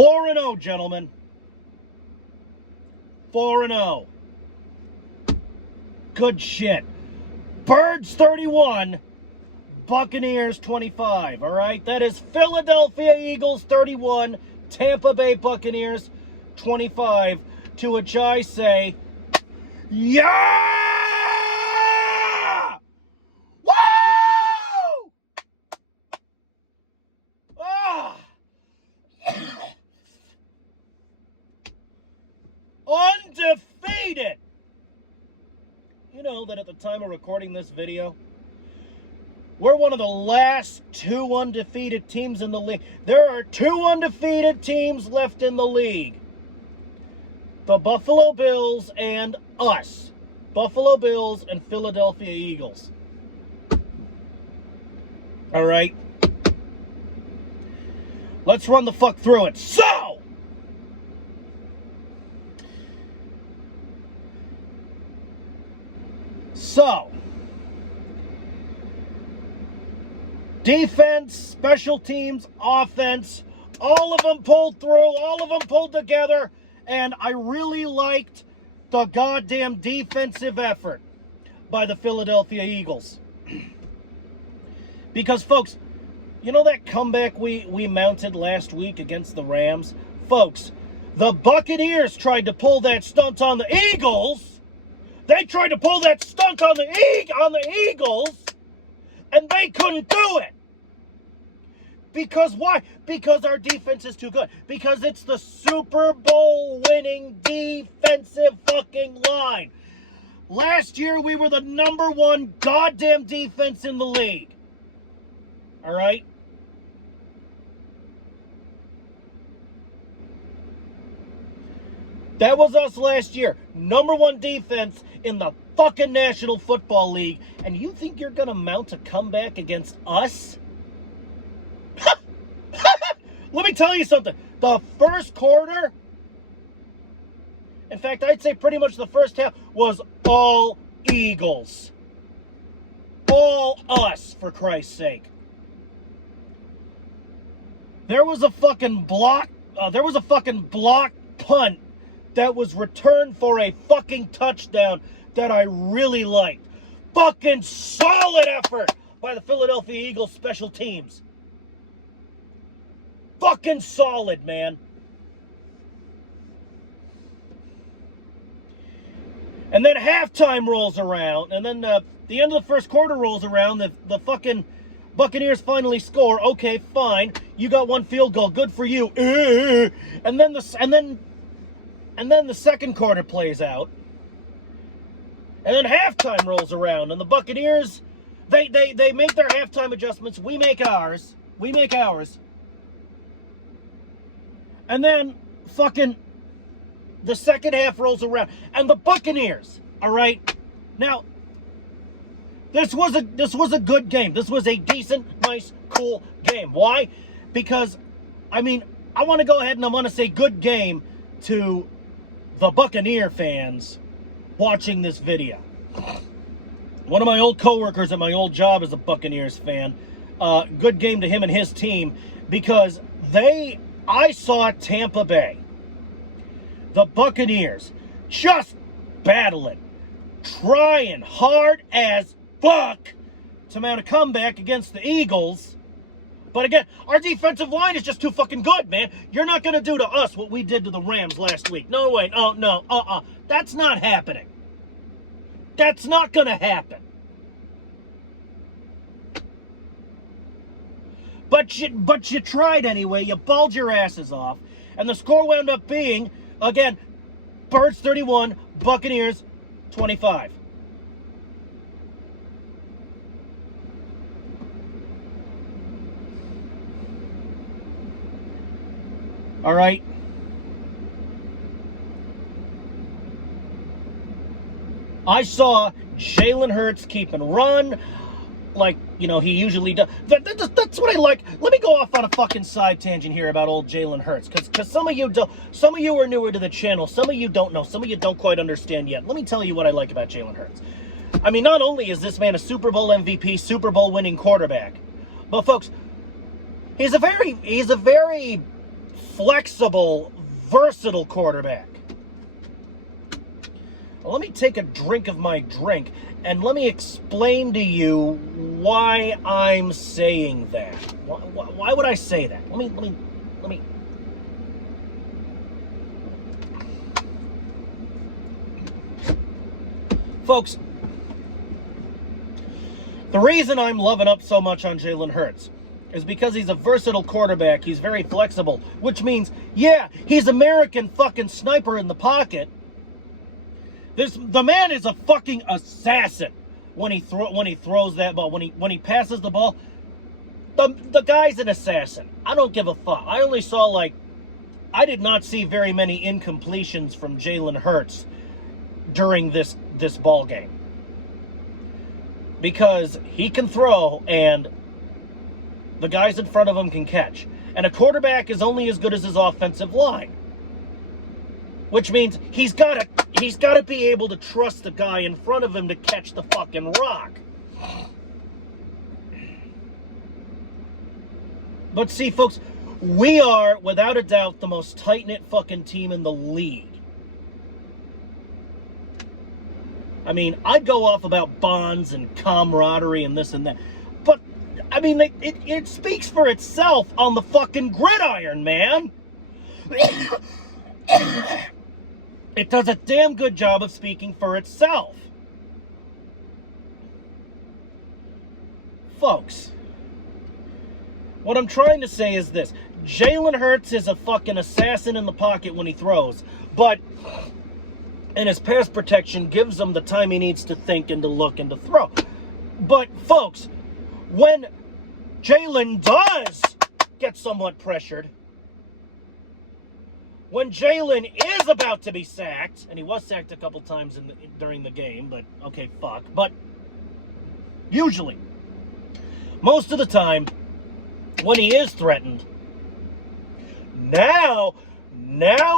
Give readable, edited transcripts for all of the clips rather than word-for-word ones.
4-0, gentlemen. 4-0. Good shit. Birds 31, Buccaneers 25. All right, that is Philadelphia Eagles 31, Tampa Bay Buccaneers 25. To which I say, yeah! Woo! Ah! Undefeated! You know that at the time of recording this video, we're one of the last 2 undefeated teams in the league. There are 2 undefeated teams left in the league. The Buffalo Bills and us. Buffalo Bills and Philadelphia Eagles. All right. Let's run the fuck through it. So, defense, special teams, offense, all of them pulled through, all of them pulled together, and I really liked the goddamn defensive effort by the Philadelphia Eagles. Because, folks, you know that comeback we mounted last week against the Rams? Folks, the Buccaneers tried to pull that stunt on the Eagles. They tried to pull that stunt on the Eagles, and they couldn't do it. Because why? Because our defense is too good. Because it's the Super Bowl winning defensive fucking line. Last year, we were the #1 goddamn defense in the league. All right? That was us last year. #1 defense in the fucking National Football League. And you think you're going to mount a comeback against us? Let me tell you something. The first quarter, in fact, I'd say pretty much the first half, was all Eagles. All us, for Christ's sake. There was a fucking block punt that was returned for a fucking touchdown that I really liked. Fucking solid effort by the Philadelphia Eagles special teams. Fucking solid, man. And then halftime rolls around, and then the end of the first quarter rolls around, the fucking Buccaneers finally score. Okay, fine. You got 1 field goal. Good for you. And then the second quarter plays out. And then halftime rolls around, and the Buccaneers, they make their halftime adjustments. We make ours. And then fucking the second half rolls around, and the Buccaneers, all right? Now, this was a good game. This was a decent, nice, cool game. Why? Because, I mean, I want to go ahead and I want to say good game to the Buccaneer fans watching this video. One of my old coworkers at my old job is a Buccaneers fan. Good game to him and his team, because I saw Tampa Bay, the Buccaneers, just battling, trying hard as fuck to mount a comeback against the Eagles. But again, our defensive line is just too fucking good, man. You're not going to do to us what we did to the Rams last week. No way. Oh, no. That's not happening. That's not going to happen. But you tried anyway. You balled your asses off. And the score wound up being, again, Birds 31, Buccaneers 25. All right. I saw Jalen Hurts keep and run like, you know, he usually does. That's what I like. Let me go off on a fucking side tangent here about old Jalen Hurts, because some of you are newer to the channel. Some of you don't know. Some of you don't quite understand yet. Let me tell you what I like about Jalen Hurts. I mean, not only is this man a Super Bowl MVP, Super Bowl winning quarterback, but folks, he's a very flexible, versatile quarterback. Well, let me take a drink of my drink, and let me explain to you why I'm saying that. Why would I say that? Let me. Folks, the reason I'm loving up so much on Jalen Hurts is because he's a versatile quarterback. He's very flexible, which means, yeah, he's American fucking sniper in the pocket. The man is a fucking assassin when he throws that ball. When he passes the ball, the guy's an assassin. I don't give a fuck. I did not see very many incompletions from Jalen Hurts during this ball game, because he can throw and the guys in front of him can catch. And a quarterback is only as good as his offensive line, which means he's got to be able to trust the guy in front of him to catch the fucking rock. But see, folks, we are without a doubt the most tight-knit fucking team in the league. I mean, I'd go off about bonds and camaraderie and this and that, but I mean, it speaks for itself on the fucking gridiron, man. It does a damn good job of speaking for itself. Folks, what I'm trying to say is this. Jalen Hurts is a fucking assassin in the pocket when he throws, and his pass protection gives him the time he needs to think and to look and to throw. But, folks, when Jalen does get somewhat pressured, when Jalen is about to be sacked, and he was sacked a couple times during the game, but okay, fuck. But usually, most of the time, when he is threatened, now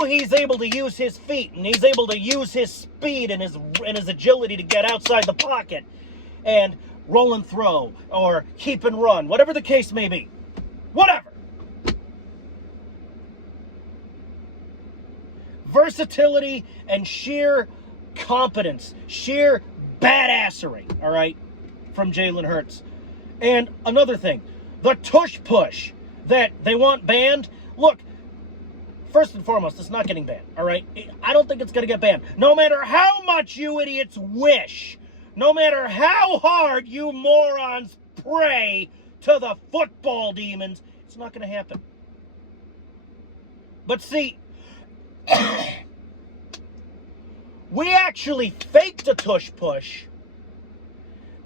he's able to use his feet, and he's able to use his speed and his agility to get outside the pocket and roll and throw or keep and run, whatever the case may be. Whatever. Versatility and sheer competence, sheer badassery, all right, from Jalen Hurts. And another thing, the tush push that they want banned. Look, first and foremost, it's not getting banned, all right? I don't think it's going to get banned. No matter how much you idiots wish, no matter how hard you morons pray to the football demons, it's not going to happen. But see, we actually faked a tush push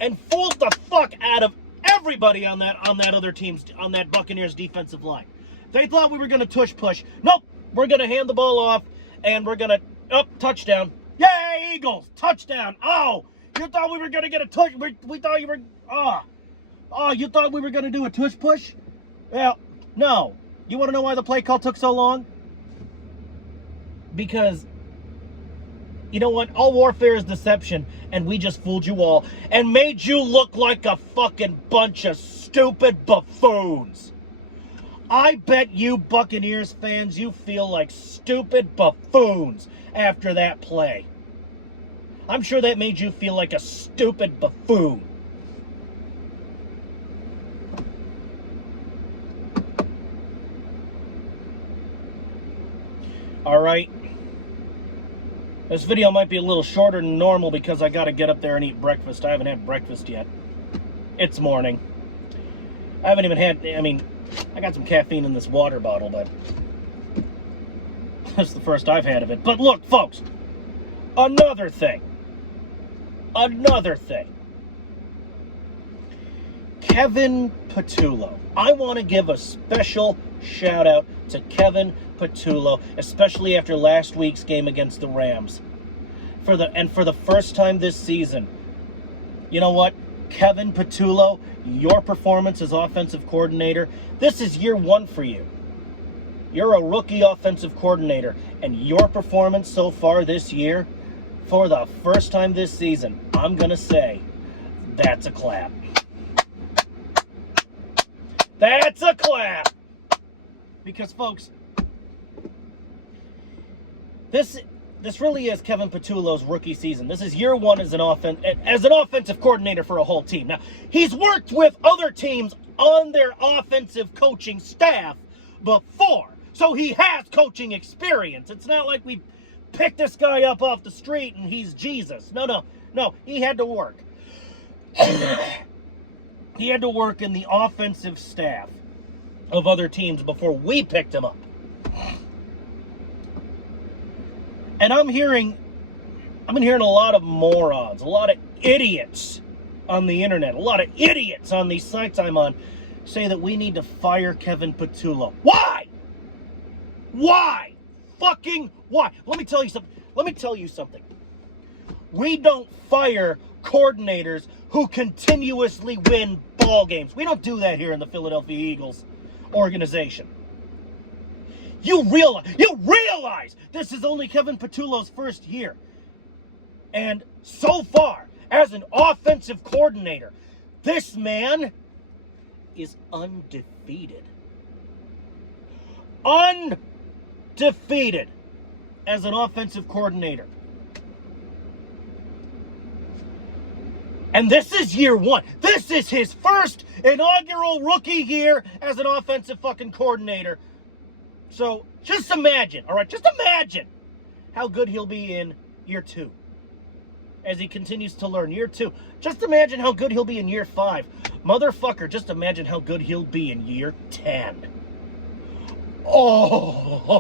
and fooled the fuck out of everybody on that Buccaneers defensive line. They thought we were going to tush push. Nope, we're going to hand the ball off and we're going to touchdown. Yay, Eagles, touchdown. Oh, you thought we were going to get a tush? We thought you were you thought we were going to do a tush push? Well, no. You want to know why the play call took so long? Because, you know what? All warfare is deception, and we just fooled you all and made you look like a fucking bunch of stupid buffoons. I bet you Buccaneers fans, you feel like stupid buffoons after that play. I'm sure that made you feel like a stupid buffoon. All right. This video might be a little shorter than normal because I got to get up there and eat breakfast. I haven't had breakfast yet. It's morning. I haven't even had, I got some caffeine in this water bottle, but that's the first I've had of it. But look, folks, another thing. Kevin Patullo. I want to give a special shout out to Kevin Patullo, especially after last week's game against the Rams. For the first time this season. You know what? Kevin Patullo, your performance as offensive coordinator, this is year one for you. You're a rookie offensive coordinator, and your performance so far this year, for the first time this season, I'm going to say, that's a clap. That's a clap. Because, folks, This really is Kevin Patullo's rookie season. This is year one as an offensive coordinator for a whole team. Now, he's worked with other teams on their offensive coaching staff before, so he has coaching experience. It's not like we picked this guy up off the street and he's Jesus. No, he had to work. He had to work in the offensive staff of other teams before we picked him up. And I've been hearing a lot of morons, a lot of idiots on the internet, a lot of idiots on these sites I'm on say that we need to fire Kevin Patullo. Why? Why? Fucking why? Let me tell you something. We don't fire coordinators who continuously win ball games. We don't do that here in the Philadelphia Eagles organization. You realize this is only Kevin Patullo's first year. And so far, as an offensive coordinator, this man is undefeated. Undefeated as an offensive coordinator. And this is year one. This is his first inaugural rookie year as an offensive fucking coordinator. So just imagine, all right, just imagine how good he'll be in year two as he continues to learn. Year two. Just imagine how good he'll be in year 5. Motherfucker, just imagine how good he'll be in year 10. Oh.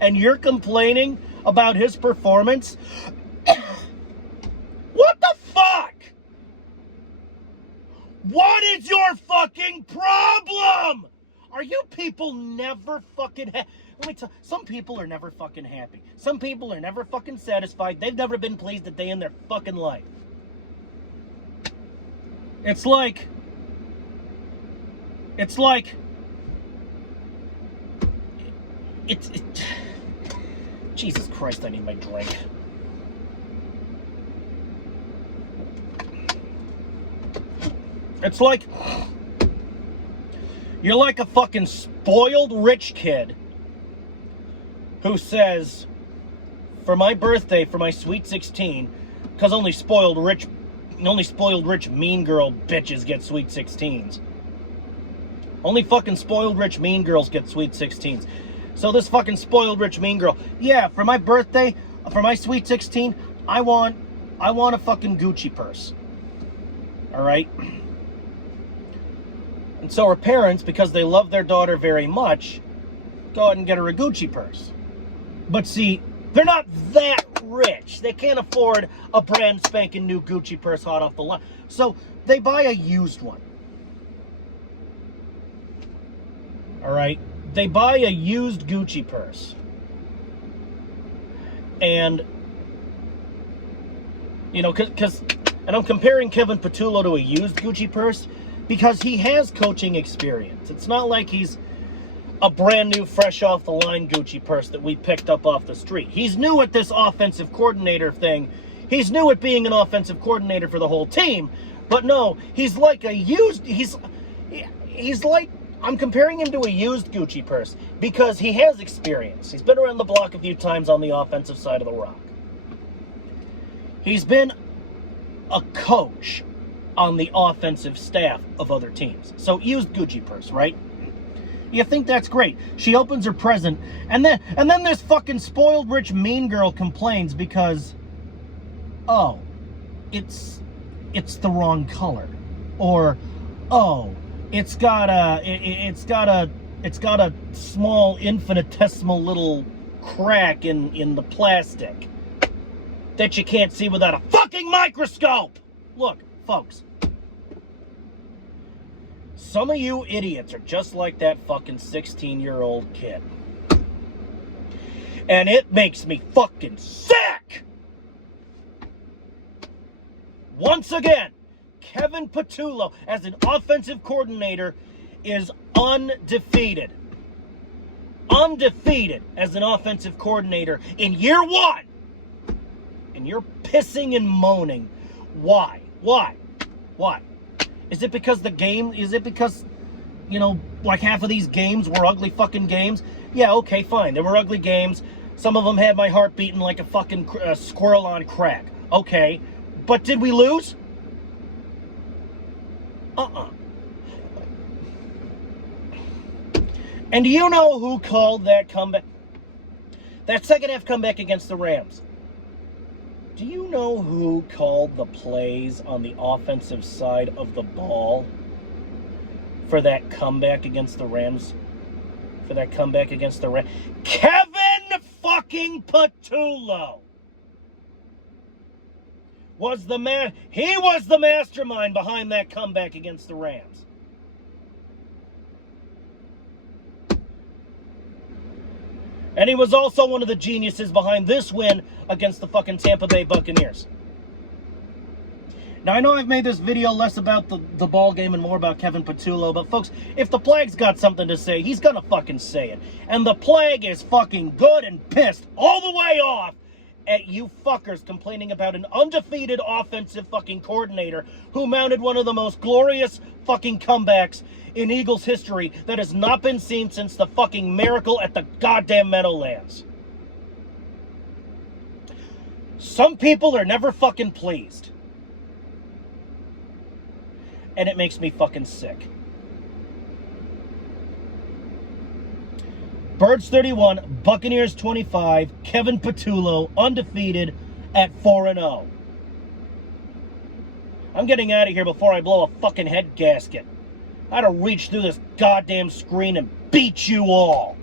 And you're complaining about his performance? What the fuck? What is your fucking problem? Are you people never fucking Let me tell you, some people are never fucking happy. Some people are never fucking satisfied. They've never been pleased a day in their fucking life. It's like Jesus Christ, I need my drink. It's like you're like a fucking spoiled rich kid who says, for my birthday, for my sweet 16, because only spoiled rich mean girl bitches get sweet 16s. Only fucking spoiled rich mean girls get sweet 16s. So this fucking spoiled rich mean girl, yeah, for my birthday, for my sweet 16, I want a fucking Gucci purse. All right? And so her parents, because they love their daughter very much, go out and get her a Gucci purse. But see, they're not that rich. They can't afford a brand spanking new Gucci purse hot off the line. So they buy a used one. All right? They buy a used Gucci purse. And, you know, and I'm comparing Kevin Patullo to a used Gucci purse because he has coaching experience. It's not like he's a brand new, fresh off the line Gucci purse that we picked up off the street. He's new at this offensive coordinator thing. He's new at being an offensive coordinator for the whole team. But no, he's like a used, he's like, I'm comparing him to a used Gucci purse because he has experience. He's been around the block a few times on the offensive side of the rock. He's been a coach on the offensive staff of other teams. So used Gucci purse, right? You think that's great. She opens her present, and then this fucking spoiled rich mean girl complains because, oh, it's the wrong color. Or, oh, it's got a small infinitesimal little crack in the plastic that you can't see without a fucking microscope. Look, folks, some of you idiots are just like that fucking 16-year-old kid. And it makes me fucking sick. Once again, Kevin Patullo, as an offensive coordinator, is undefeated. Undefeated as an offensive coordinator in year one. And you're pissing and moaning. Why? Why? Why? Is it because like half of these games were ugly fucking games. Yeah, okay, fine. They were ugly games. Some of them had my heart beating like a fucking squirrel on crack. Okay. But did we lose? And do you know who called that comeback? That second half comeback against the Rams. Do you know who called the plays on the offensive side of the ball for that comeback against the Rams? Kevin fucking Patullo was the man. He was the mastermind behind that comeback against the Rams. And he was also one of the geniuses behind this win against the fucking Tampa Bay Buccaneers. Now, I know I've made this video less about the ball game and more about Kevin Patullo, but folks, if the Plague's got something to say, he's gonna fucking say it. And the Plague is fucking good and pissed all the way off at you fuckers complaining about an undefeated offensive fucking coordinator who mounted one of the most glorious fucking comebacks in Eagles history that has not been seen since the fucking miracle at the goddamn Meadowlands. Some people are never fucking pleased. And it makes me fucking sick. Birds 31, Buccaneers 25, Kevin Patullo undefeated at 4-0. I'm getting out of here before I blow a fucking head gasket. I had to reach through this goddamn screen and beat you all.